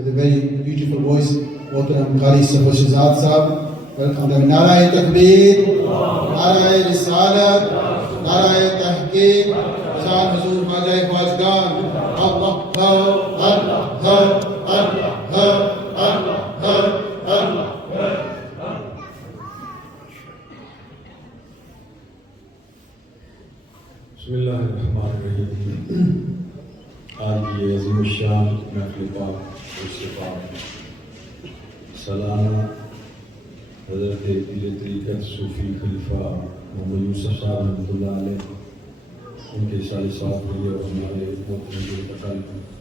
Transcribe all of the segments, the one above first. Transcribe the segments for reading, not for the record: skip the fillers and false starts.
with a very beautiful voice, Mohtaram Qari Safar Shahzad Sahab. Welcome them. Narae Takbir, Narae Risalat, Narae Tahqiq, Shan Huzur Khwaja Khwajgan. Allah, Allah, Allah, Allah, Allah, Allah. بسم اللہ الرحمن الرحیم. آج یہ عظیم الشان محفل پاک استفاق سالانہ حضرت پیر طریقت صوفی خلیفہ محمد یوسف صاحب رحمۃ اللہ علیہ ان کے سال ثواب کے لیے اور ہمارے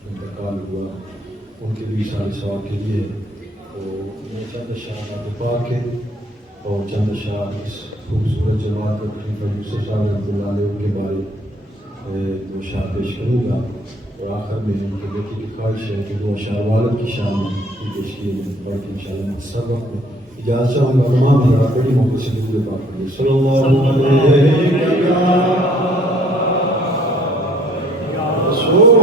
انتقال ہوا ان کے بھی سال ثواب کے لیے. تو یہ چند اشعار پاک ہے اور چند اشعار اس خوبصورت جماعت پر خلیفہ یوسف صاحب رحمۃ اللہ علیہ کے بارے دو اشعار پیش کروں گا اور آخر میں ان کے بیٹی کی خواہش ہے کہ دو اشعار والد کی شان میں پیش کیے جائیں پڑھ کے انشاءاللہ مختصر وقت میں اجازت چاہوں گا. تمام حضرات بڑی محبت سے درود پاک پڑھیے. صلی اللہ علیہ رسول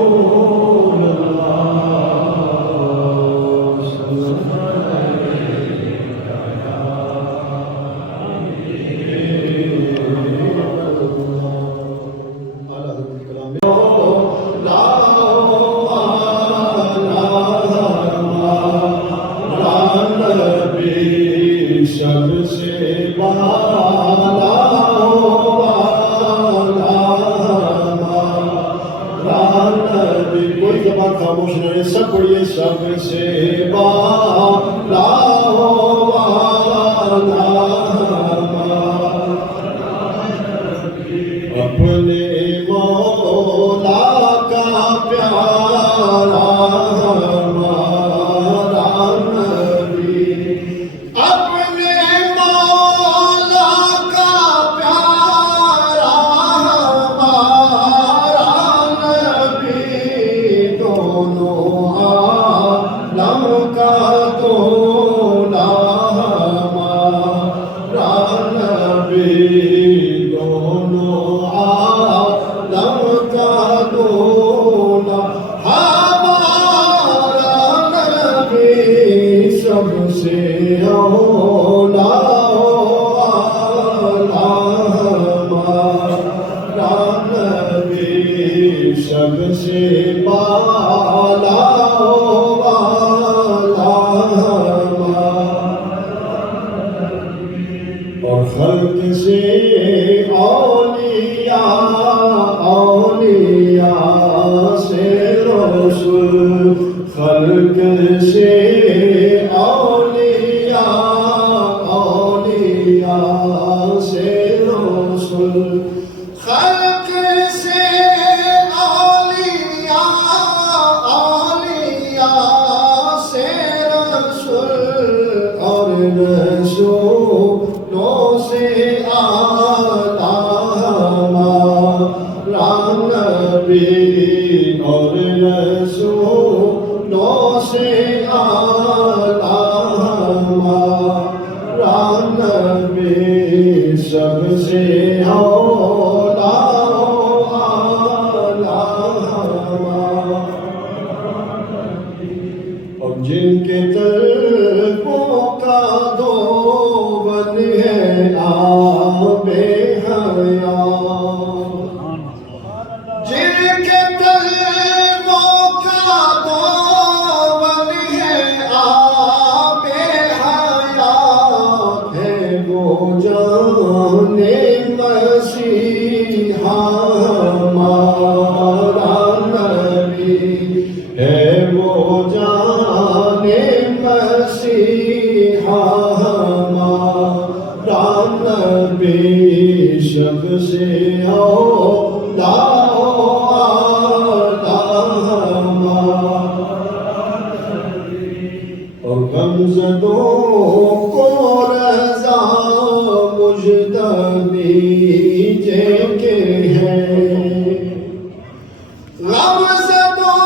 خاموش رہے سب پڑھیے. سب سے بالا اپنے مولا کا پیارا اور خلق سے اولیاء سے رسول خلق سے اولیاء سے رسول خلق سے اولیاء سے رسول اور رسولوں سے اعلیٰ ہمارا نبی اور رسولوں سے اعلیٰ ہمارا نبی سب سے اور جن کے طلبوں کا دو بن ہے آب حیات جن کے طلبوں کا دو بن ہے آب حیات ہے وہ جان مسیحا ہمارا نبی ہے وہ جان مسیحا ہمارا نبی شب سے اور غمزدوں کو رضا مجدہ دیجے کہ ہے غمزدوں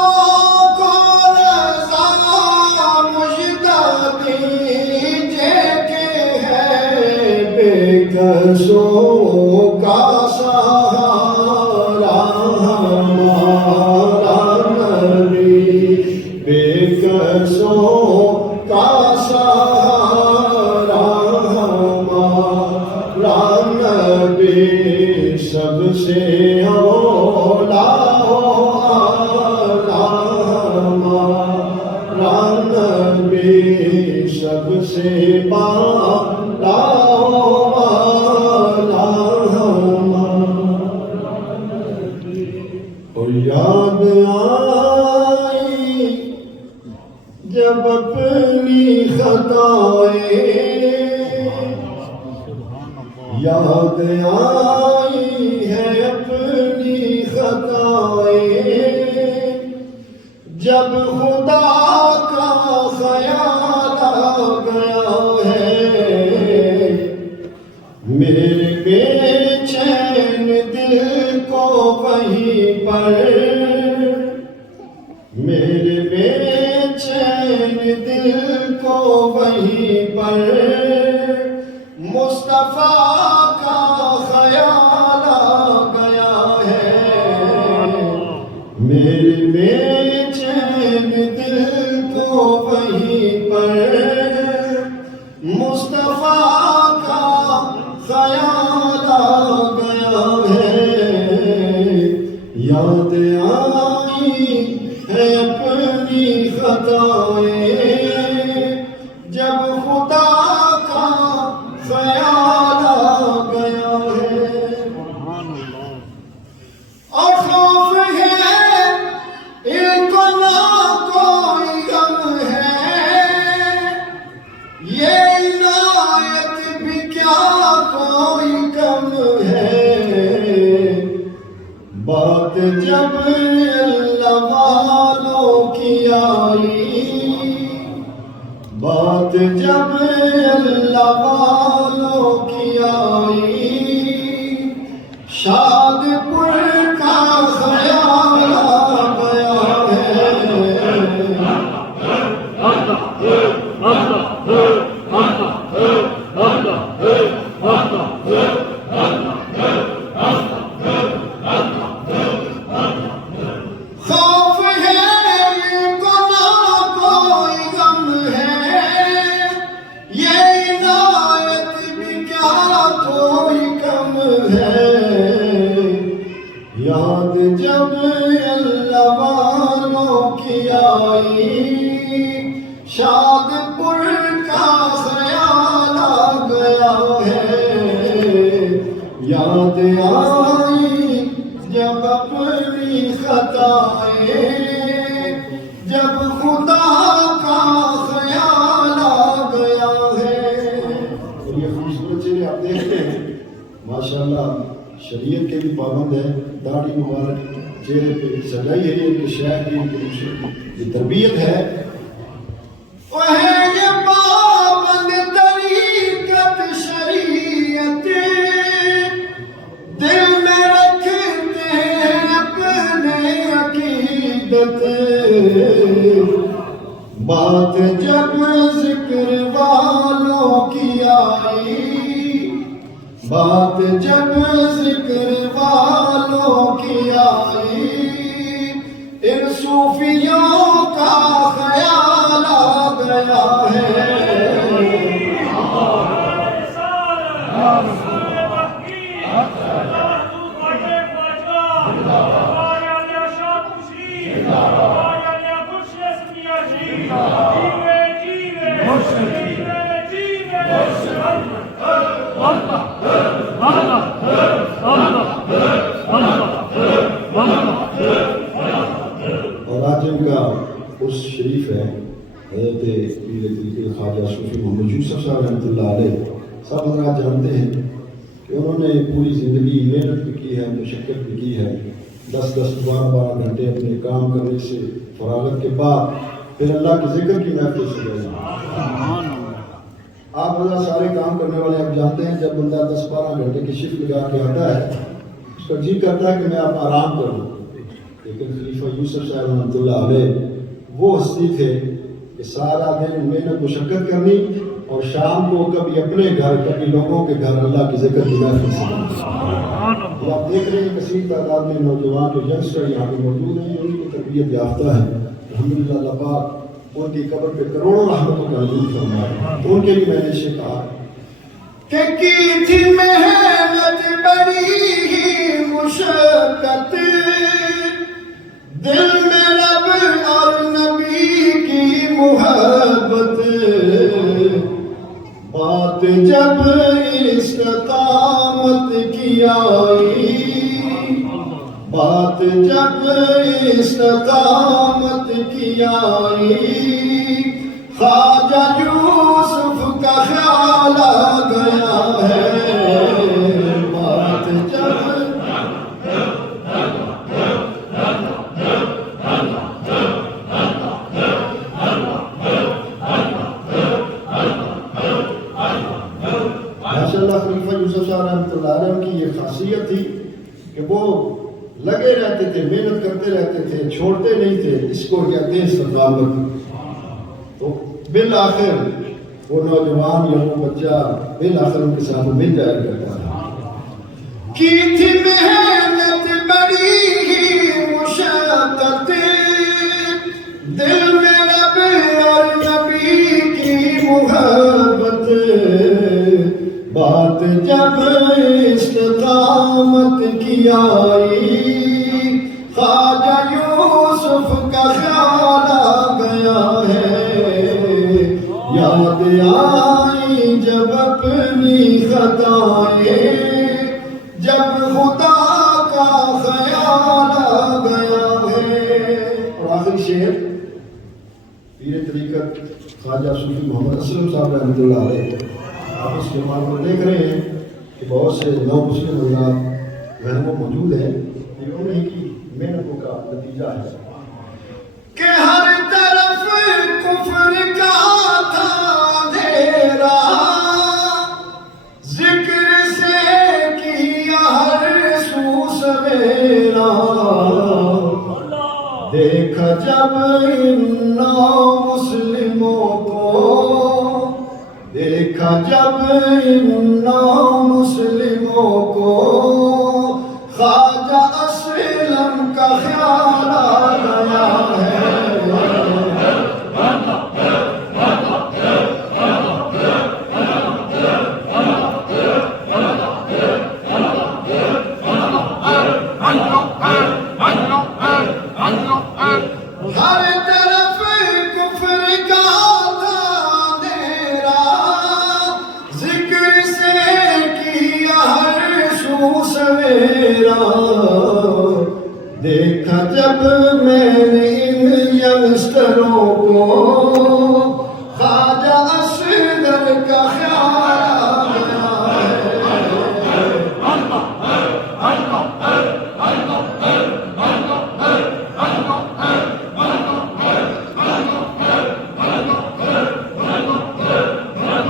کو رضا مجدہ دیجے کہ ہے بے کسوں کا سہارا ہمارا نبی بے کسوں سے بالا والا اور یاد آئی جب اپنی خطائیں، یاد آئی ہے اپنی خطائیں، جب خدا کا خیال آ گیا ہے، میرے بے چین دل کو وہیں پر، میرے بے چین دل کو وہیں پر مصطفیٰ کا خیال آ گیا ہے، میرے بے چین دل کو وہیں پر مصطفیٰ کا خیال آ گیا ہے، یاد آئی ہے اپنی خطائیں، جب خدا کا خیال آ گیا ہے، اور خوف ہے ان کو نہ کوئی غم ہے، یہ عنایت بھی کیا کوئی کم ہے، بات جب اللہ والوں کی آئی، بات جب اللہ والوں کی آئی، شاد پور کا خیال آ گیا ہے، خوف ہے ان کو نہ کوئی غم ہے، یہ عنایت بھی کیا کوئی کم ہے، یاد جب اللہ والوں کی آئی، شاد پور کا خیال آ گیا ہے، یاد آئی جب اپنی خطائیں، جب خدا کا خیال آ گیا ہے۔ اور یہ خوبصورت چہرے آپ دیکھتے ہیں ماشاءاللہ شریعت کے بھی پابند ہے، داڑھی مبارک چہرے پہ سجائی ہے، یہ شہر کی یہ تربیت ہے، وہ ہے یہ پابند طریقت شریعت، دل میں رکھتے ہیں اپنے عقیدت، بات جب ذکر والوں کی آئی، بات جب ذکر والوں کی آئی، ان صوفیوں کا خیال آ گیا ہے، اور آج ان کا اس شریف ہے حضرت پیر تقی خواجہ صوفی محمد یوسف صاحب رحمۃ اللہ علیہ، سب حضرات جانتے ہیں کہ انہوں نے پوری زندگی محنت بھی کی ہے، مشقت بھی کی ہے، 10-10 12 گھنٹے اپنے کام کرنے سے فراغت کے بعد پھر اللہ کے ذکر کی محفل سے گئے۔ آپ حضرات سارے کام کرنے والے آپ جانتے ہیں جب بندہ 10-12 گھنٹے کی شفٹ لگا کے آتا ہے اس کا جی کرتا ہے کہ میں آپ آرام کروں، لیکن خلیفہ یوسف صاحب رحمۃ اللہ علیہ وہ ہستی تھے کہ سارا دن محنت مشقت کرنی اور شام کو کبھی اپنے گھر کبھی لوگوں کے گھر اللہ کے ذکر کی محفل سے گئے۔ آپ دیکھ رہے ہیں کثیر تعداد میں نوجوان جو ینگسٹر یہاں پہ موجود ہیں، ان کی تربیت یافتہ ہے، الحمدللہ اللہ پاک ان کی قبر پہ کروڑوں رحمتوں کا نزول فرمائے۔ تو ان کے لیے میں نے یہ کہا کہ کی تھی محنت بڑی ہی مشقت، دل میں رب اور نبی کی محبت، بات جب استقامت کی آئی، بات جب استقامت کی آئی، خواجہ یوسف کا خیال آ گیا ہے، بات جب ماشاءاللہ خلیفہ یوسف شاہ رحمۃ اللہ علیہ کی یہ خاصیت تھی کہ وہ لگے رہتے تھے، محنت کرتے رہتے تھے، چھوڑتے نہیں تھے، اس کو کہتے ہیں استقامت۔ تو بالآخر وہ نوجوان یا وہ بچہ بالآخر ان کے ساتھ مل جایا کرتا تھا۔ کی تھی محنت بڑی ہی مشقت، دل میں رب اور نبی کی محبت، بات جب استقامت کی آئی، خواجہ یوسف کا خیال آ گیا ہے، یاد آئی جب اپنی خطائیں، جب خدا کا خیال آ گیا ہے۔ اور آخری شعر پیر طریقت خواجہ صوفی محمد اسلم صاحب رحمۃ اللہ علیہ، آپ اس کے بارے میں دیکھ رہے ہیں کہ بہت سے نو مسلم حضرات جو ہیں وہ موجود ہیں، یہ انہیں کی محنتوں کا نتیجہ ہے کہ ہر طرف کفر کا تھا اندھیرا، ذکر سے کیا ہر سو سویرا، دیکھا جب ان نو مسلموں کو، دیکھا جب ان نو مسلموں کو، خواجہ اسلم کا خیال آ گیا ہے۔ ہر طرف کفر کا تھا اندھیرا، ذکر سے کیا ہر سو سویرا، دیکھا جب میں نے ان ینگسٹروں کو، خواجہ اصغر کا خیال آ گیا ہے۔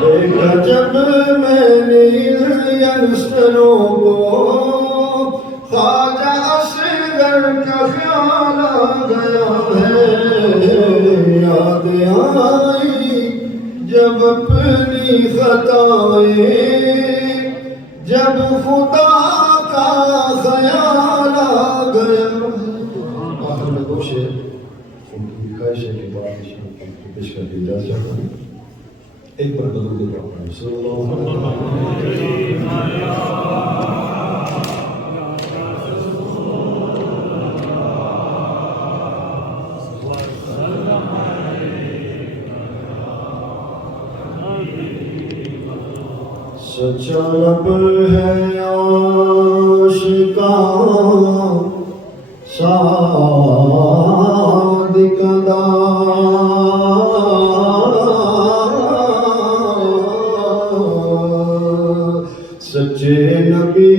دیکھا جب میں نے ان ینگسٹروں کو، خواجہ اصغر کا خیال آ گیا ہے، یاد آئی جب اپنی خطائیں، جب خدا کا خیال آ گیا۔ آخر میں دو شعر ان کی خواہش ہے کہ بعد پیش کر دی جا سکتا ہے۔ ایک بار درود پڑھیں صلی اللہ علیہ سچا رب ہے عاشقاں صادق سچے نبی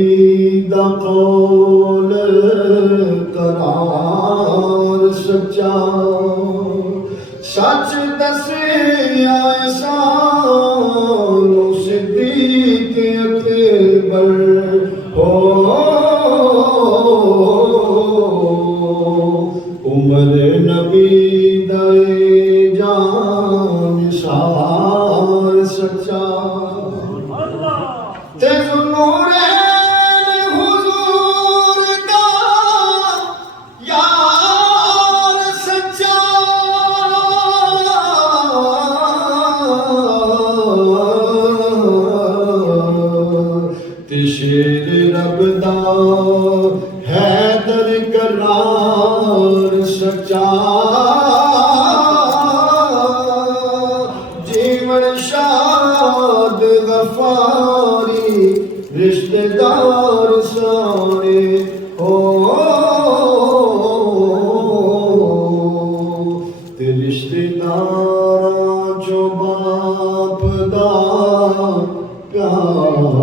دا قول قرار سچا، سچ دسیا سانو صدیق اکبر ہو، عمر نبی دے جان سار سچا، حضور دا یار سچا، تے شیر رب دا حیدر کرار سچا، جیون شاد سفاری رشتے دار سارے ہو تے رشتے دار جو باپ دا پیار